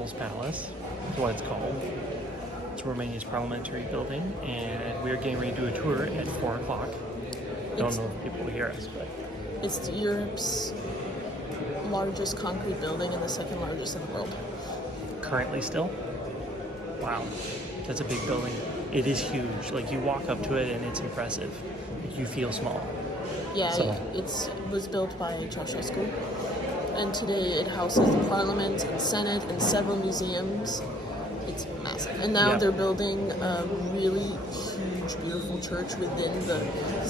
People's Palace, is what it's called. It's Romania's parliamentary building, and we're getting ready to do a tour at 4 o'clock. Don't know if people will hear us, but... It's Europe's largest concrete building and the second largest in the world. Currently still? Wow, that's a big building. It is huge. Like, you walk up to it and it's impressive. You feel small. Yeah, it was built by Ceausescu, and today it houses the parliament and senate and several museums. It's massive. And now they're building a really huge, beautiful church within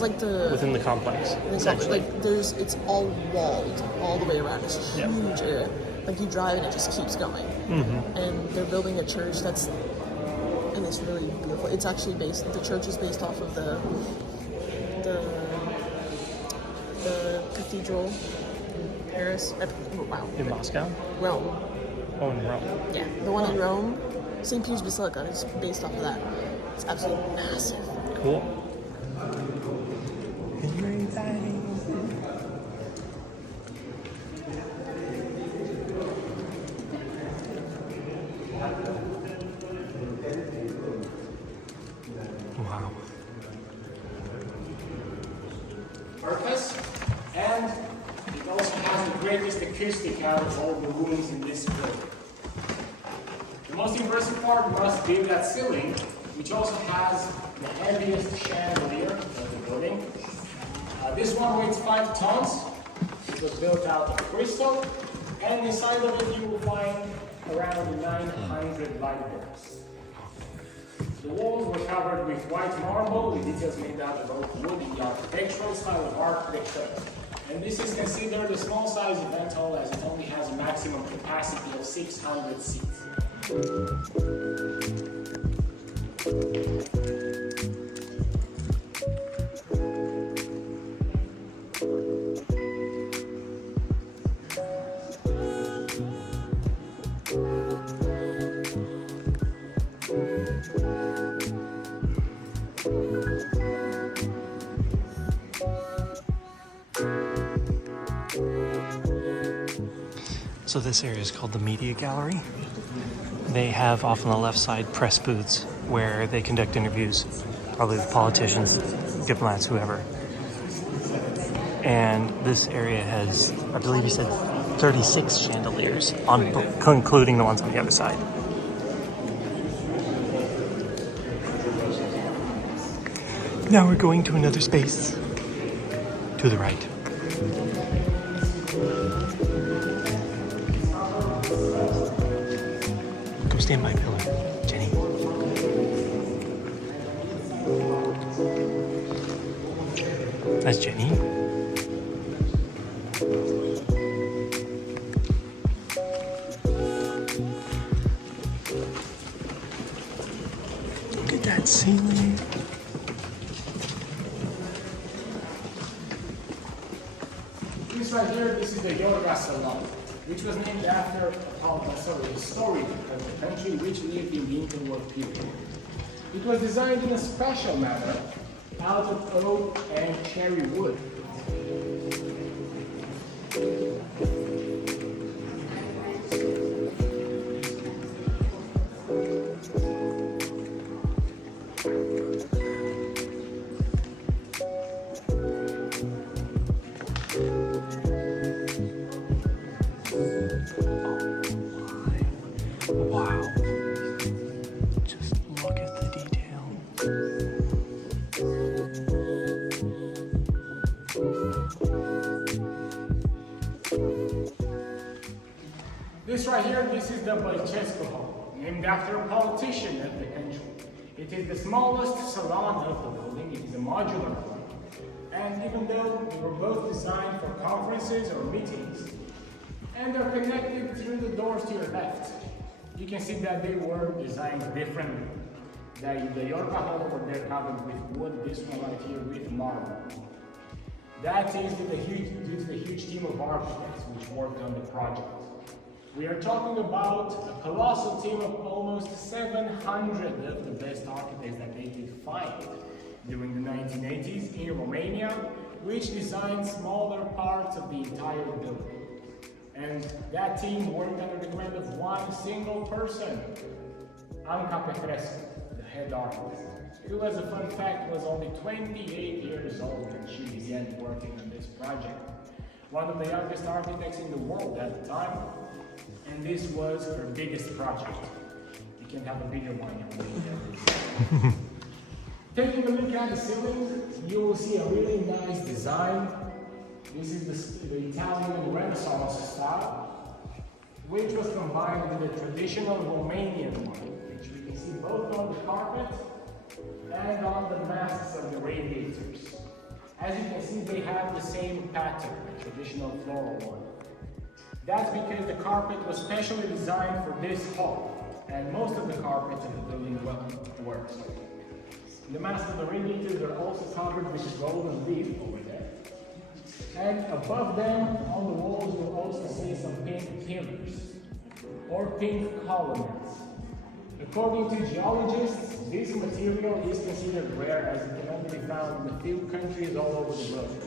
within the complex. Like it's all walled all the way around. It's a huge area. Like you drive and it just keeps going. Mm-hmm. And they're building a church and it's really beautiful. It's actually the church is based off of the cathedral in Paris. In Moscow? Rome. Oh, in Rome. Yeah, the one in Rome, St. Peter's Basilica, is based off of that. It's absolutely massive. Cool. Wow. Purpose, and it also has the greatest acoustic out of all the rooms in this building. The most impressive part must be that ceiling, which also has the heaviest chandelier of the building. This one weighs 5 tons. It was built out of crystal, and inside of it you will find around 900 light bulbs. The walls were covered with white marble with details made out of oak wood in the architectural style of architecture. And this is considered a small size event hall as it only has a maximum capacity of 600 seats. So this area is called the Media Gallery. They have off on the left side press booths where they conduct interviews, probably with politicians, diplomats, whoever. And this area has, I believe you said, 36 chandeliers, including the ones on the other side. Now we're going to another space to the right. Go stand by pillar, Jenny. That's Jenny. Look at that ceiling. This right here, this is the Yorga Salon, which was named after a historian of the country which lived in the interwar period. It was designed in a special manner out of oak and cherry wood. Wow. Just look at the detail. This right here, this is the Bălcescu Hall, named after a politician of the country. It is the smallest salon of the building. It is a modular one. And even though they were both designed for conferences or meetings, and they're connected through the doors to your left, you can see that they were designed differently. The Yorga Hall over there covered with wood, this one right here with marble. That is due to the huge team of architects which worked on the project. We are talking about a colossal team of almost 700 of the best architects that they could find during the 1980s in Romania, which designed smaller parts of the entire building. And that team worked under the command of one single person, Anca Petrescu, the head architect, who, as a fun fact, was only 28 years old when she began working on this project. One of the youngest architects in the world at the time, and this was her biggest project. You can have a bigger one if you need. Taking a look at the ceiling, you will see a really nice design. This is the Italian Renaissance style, which was combined with the traditional Romanian one, which we can see both on the carpet and on the masts of the radiators. As you can see, they have the same pattern, the traditional floral one. That's because the carpet was specially designed for this hall, and most of the carpets in the building works. The masts of the radiators are also covered with a golden leaf over there. And above them, on the walls, you'll also see some pink pillars, or pink columns. According to geologists, this material is considered rare as it can only be found in a few countries all over the globe.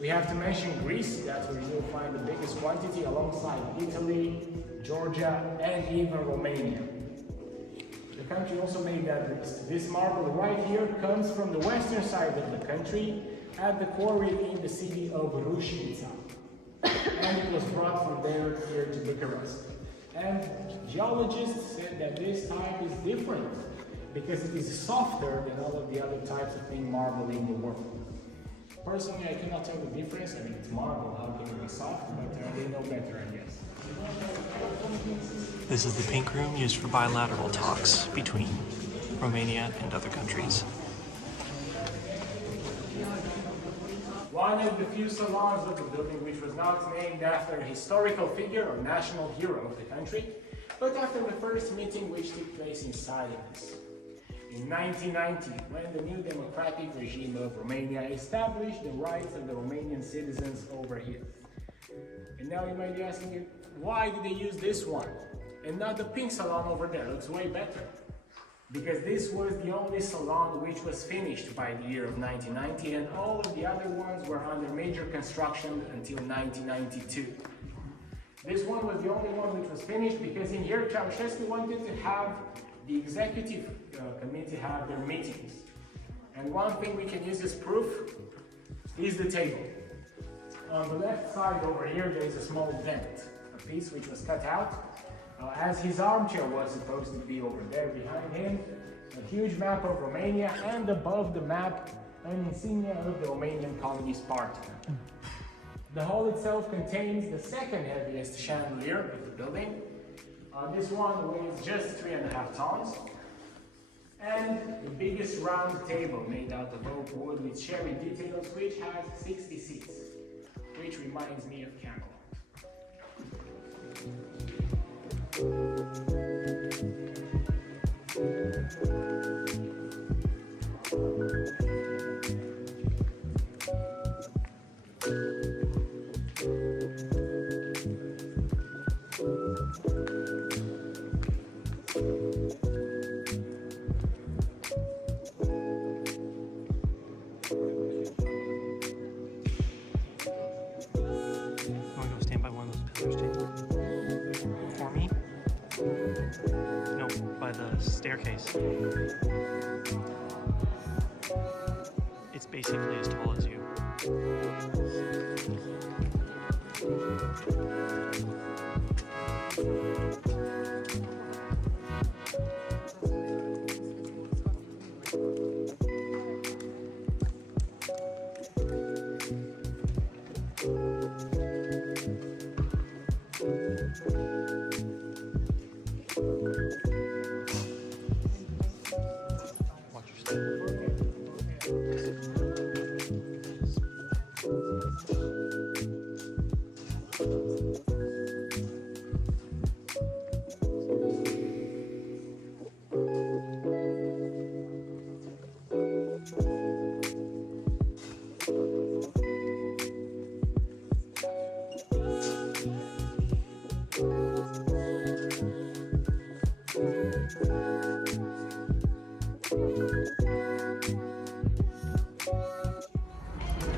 We have to mention Greece, that's where you'll find the biggest quantity, alongside Italy, Georgia, and even Romania. The country also made that list. This marble right here comes from the western side of the country at the quarry in the city of Rușița. And it was brought from there here to Bucharest. And geologists said that this type is different because it is softer than all of the other types of pink marble in the world. Personally, I cannot tell the difference. I mean, it's marble, how can it be soft? But they know better, I guess. This is the pink room used for bilateral talks between Romania and other countries. One of the few salons of the building which was not named after a historical figure or national hero of the country, but after the first meeting which took place inside of this. In 1990, when the new democratic regime of Romania established the rights of the Romanian citizens over here. And now you might be asking, why did they use this one and not the pink salon over there? It looks way better. Because this was the only salon which was finished by the year of 1990, and all of the other ones were under major construction until 1992. This one was the only one which was finished because in here Ceausescu wanted to have the executive committee have their meetings. And one thing we can use as proof is the table. On the left side over here there is a small vent, a piece which was cut out. As his armchair was supposed to be over there behind him, a huge map of Romania, and above the map, an insignia of the Romanian Communist Party. The hall itself contains the second heaviest chandelier of the building. This one weighs just 3.5 tons. And the biggest round table made out of oak wood with cherry details, which has 60 seats, which reminds me of Camelot. Staircase. It's basically as tall as you.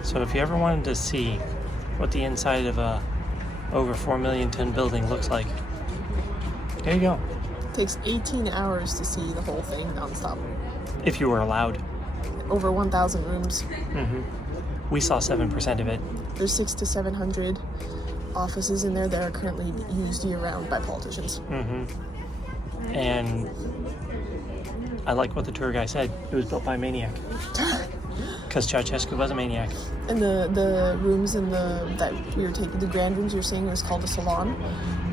So if you ever wanted to see what the inside of a over 4 million ton building looks like. There you go. Takes 18 hours to see the whole thing nonstop. If you were allowed. Over 1,000 rooms. We saw 7% of it. There's 600 to 700 offices in there that are currently used year-round by politicians. And I like what the tour guy said. It was built by a maniac. Because Ceausescu was a maniac. And the rooms in that we were taking, the grand rooms you were saying, was called a salon.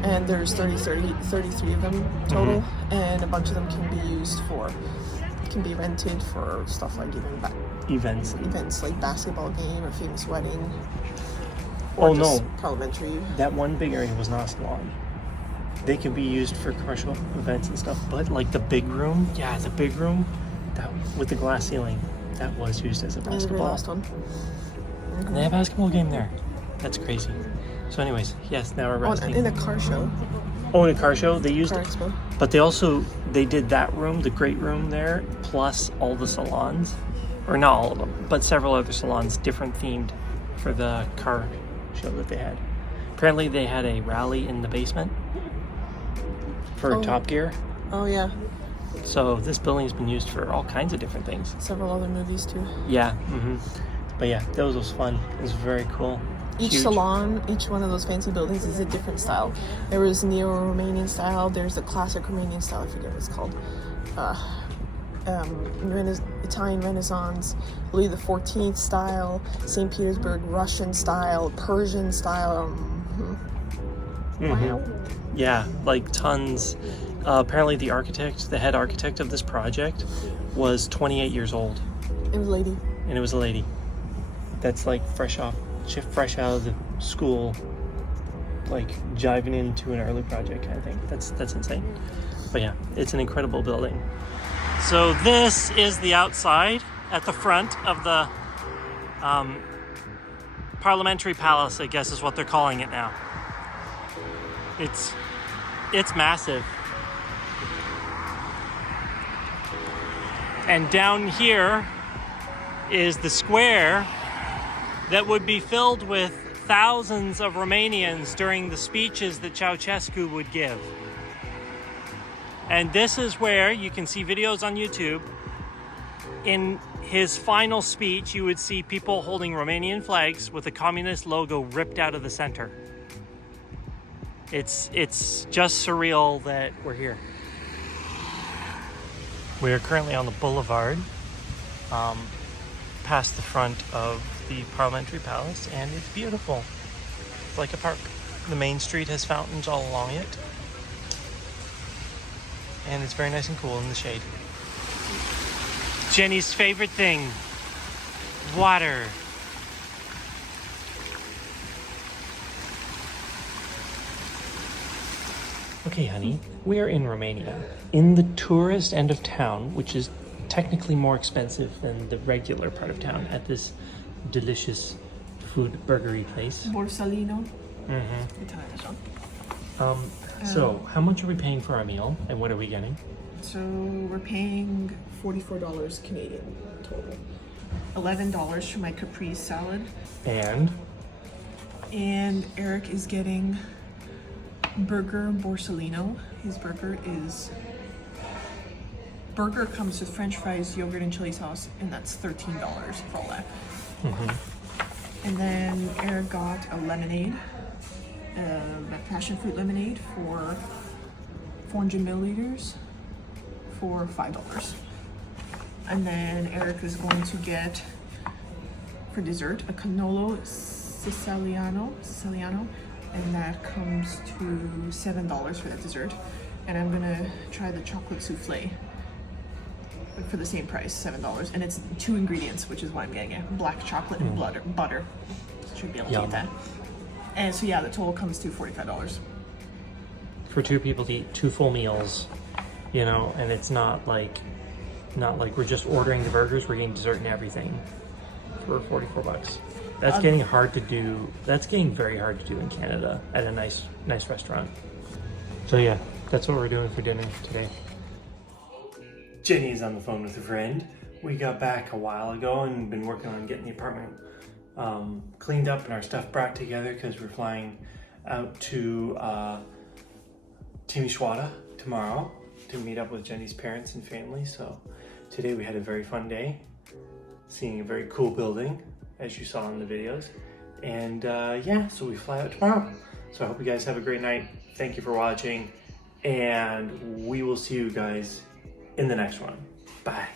And there's 33 of them total. And a bunch of them can be rented for stuff like Events. like basketball game or famous wedding. Oh no, Parliamentary. that one big area was not a salon. They can be used for commercial events and stuff, but like the big room, that with the glass ceiling, that was used as a And the very basketball. last one. And they have a basketball game there. That's crazy. So anyways, yes, now we're resting. In a car show. Oh, in a car show, they used Car it. expo. But they did that room, the great room there, plus all the salons. Or not all of them, but several other salons, different themed for the car show that they had. Apparently they had a rally in the basement for Top Gear. Oh yeah. So this building's been used for all kinds of different things. Several other movies too. Yeah. But yeah, that was fun. It was very cool. Each Huge. salon, each one of those fancy buildings is a different style. There was neo-Romanian style. There's the classic Romanian style. I forget what it's called. Italian Renaissance, Louis XIV style, St. Petersburg Russian style, Persian style. Wow. Yeah, like tons. Apparently the head architect of this project was 28 years old. It was a lady. And it was a lady. That's like fresh out of the school, like jiving into an early project kind of thing. That's insane. But yeah, it's an incredible building. So this is the outside at the front of the Parliamentary Palace, I guess is what they're calling it now. It's massive. And down here is the square that would be filled with thousands of Romanians during the speeches that Ceausescu would give. And this is where you can see videos on YouTube. In his final speech, you would see people holding Romanian flags with the communist logo ripped out of the center. It's just surreal that we're here. We are currently on the boulevard, past the front of the Parliamentary Palace, and it's beautiful. It's like a park. The main street has fountains all along it. And it's very nice and cool in the shade. Jenny's favorite thing, water. Okay, honey, we are in Romania, in the tourist end of town, which is technically more expensive than the regular part of town, at this delicious food burgery place. Borsalino. Italian. So, how much are we paying for our meal, and what are we getting? So we're paying $44 Canadian total. $11 for my caprese salad. And And Eric is getting burger Borsalino. His burger comes with French fries, yogurt, and chili sauce, and that's $13 for all that. And then Eric got a lemonade, a passion fruit lemonade for 400 milliliters for $5. And then Eric is going to get, for dessert, a cannolo siciliano, and that comes to $7 for that dessert. And I'm gonna try the chocolate souffle for the same price, $7. And it's 2 ingredients, which is what I'm getting it. Black chocolate and butter. Should be able to Yum. eat that. And so yeah, the total comes to $45. for 2 people to eat 2 full meals, you know, and it's not like we're just ordering the burgers, we're getting dessert and everything for $44. That's getting hard to do. That's getting very hard to do in Canada at a nice restaurant. So yeah, that's what we're doing for dinner today. Jenny's on the phone with a friend. We got back a while ago and been working on getting the apartment cleaned up and our stuff brought together because we're flying out to Timisoara tomorrow to meet up with Jenny's parents and family. So today we had a very fun day, seeing a very cool building, as you saw in the videos. And yeah, so we fly out tomorrow. So I hope you guys have a great night. Thank you for watching, and we will see you guys in the next one. Bye.